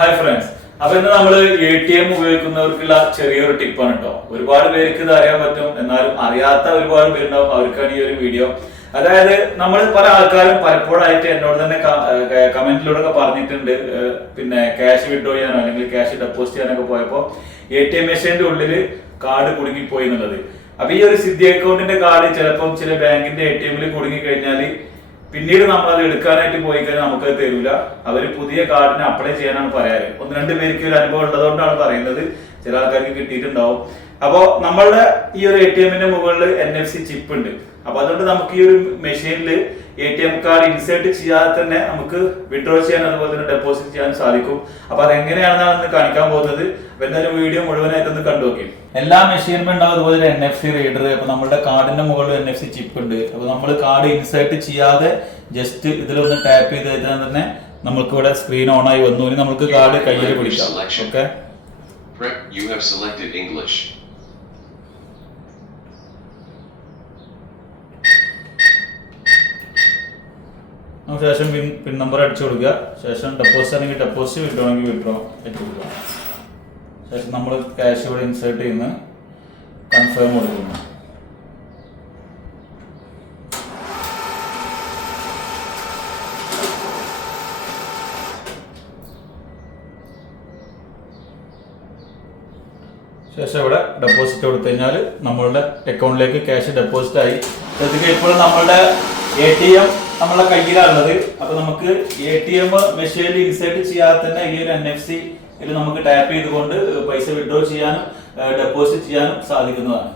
Hi friends, അപ്പൊ ഇന്ന് നമ്മൾ ATM ഉപയോഗിക്കുന്നവർക്കുള്ള ചെറിയൊരു ടിപ്പാണ് കേട്ടോ. ഒരുപാട് പേർക്ക് ഇത് അറിയാൻ പറ്റും, എന്നാലും അറിയാത്ത ഒരുപാട് പേരുണ്ടാവും. അവർക്കാണ് ഈ ഒരു വീഡിയോ. അതായത് നമ്മൾ പല ആൾക്കാരും പലപ്പോഴായിട്ട് എന്നോട് തന്നെ കമന്റിലൂടെ ഒക്കെ പറഞ്ഞിട്ടുണ്ട്, പിന്നെ ക്യാഷ് വിഡ്രോ ചെയ്യാനോ അല്ലെങ്കിൽ ക്യാഷ് ഡെപ്പോസിറ്റ് ചെയ്യാനൊക്കെ പോയപ്പോൾ ATM മെഷീന്റെ ഉള്ളിൽ കാർഡ് കുടുങ്ങിപ്പോയി എന്നുള്ളത്. അപ്പൊ ഈ ഒരു സിദ്ധി അക്കൗണ്ടിന്റെ കാർഡ് ചിലപ്പം ചില ബാങ്കിന്റെ ATM കുടുങ്ങി കഴിഞ്ഞാൽ പിന്നീട് നമ്മൾ അത് എടുക്കാനായിട്ട് പോയി കഴിഞ്ഞാൽ നമുക്കത് തരൂല. അവര് പുതിയ കാർഡിന് അപ്ലൈ ചെയ്യാനാണ് പറയാറ്. ഒന്ന് രണ്ട് പേർക്ക് ഒരു അനുഭവം ഉള്ളതുകൊണ്ടാണ് പറയുന്നത്, ചില ആൾക്കാർക്ക് കിട്ടിയിട്ടുണ്ടാവും. അപ്പോൾ നമ്മളുടെ ഈ ഒരു ATM മുകളിൽ NFC ചിപ്പ് ഉണ്ട്. അപ്പൊ അതുകൊണ്ട് നമുക്ക് ഈ ഒരു മെഷീനിൽ ATM കാർഡ് ഇൻസേർട്ട് ചെയ്യാതെ തന്നെ നമുക്ക് വിഡ്രോ ചെയ്യാൻ അതുപോലെ തന്നെ ഡെപ്പോസിറ്റ് ചെയ്യാൻ സാധിക്കും. അപ്പൊ അതെങ്ങനെയാണെന്നാണ് കാണിക്കാൻ പോകുന്നത്. അപ്പൊ എന്തായാലും വീഡിയോ മുഴുവനായിട്ടൊന്ന് കണ്ടു നോക്കി. എല്ലാ മെഷീനും ഉണ്ടാവും അതുപോലെ NFC റീഡർ. അപ്പൊ നമ്മുടെ കാർഡിന്റെ മുകളിൽ NFC ചിപ്പ് ഉണ്ട്. അപ്പൊ നമ്മൾ കാർഡ് ഇൻസേർട്ട് ചെയ്യാതെ ജസ്റ്റ് ഇതിലൊന്ന് ടാപ്പ് ചെയ്ത് കഴിഞ്ഞാൽ തന്നെ നമുക്ക് ഇവിടെ സ്ക്രീൻ ഓൺ ആയി വന്നു. ഇനി നമുക്ക് കാർഡ് കയ്യിൽ പിടിക്കാം. ഓക്കെ, ശേഷം പിൻ നമ്പർ അടിച്ചു കൊടുക്കുക. ശേഷം ഡെപ്പോസിറ്റ് ആണെങ്കിൽ ഡെപ്പോസിറ്റ്, വിഡ്രോ ആണെങ്കിൽ വിഡ്രോ ഇട്ട് കൊടുക്കുക. ശേഷം നമ്മൾ ക്യാഷ് ഇവിടെ ഇൻസേർട്ട് ചെയ്യുന്ന കൺഫേം കൊടുക്കുന്നു. ശേഷം ഇവിടെ ഡെപ്പോസിറ്റ് കൊടുത്തു കഴിഞ്ഞാൽ നമ്മളുടെ അക്കൗണ്ടിലേക്ക് ക്യാഷ് ഡെപ്പോസിറ്റ് ആയി. ഇപ്പോൾ നമ്മളുടെ ATM നമ്മളെ കയ്യിലാണുള്ളത്. അപ്പൊ നമുക്ക് ATM മെഷീനിൽ ഇൻസേർട്ട് ചെയ്യാതെ തന്നെ ഈ ഒരു NFC നമുക്ക് ടാപ്പ് ചെയ്തുകൊണ്ട് പൈസ വിഡ്രോ ചെയ്യാനും ഡെപ്പോസിറ്റ് ചെയ്യാനും സാധിക്കുന്നതാണ്.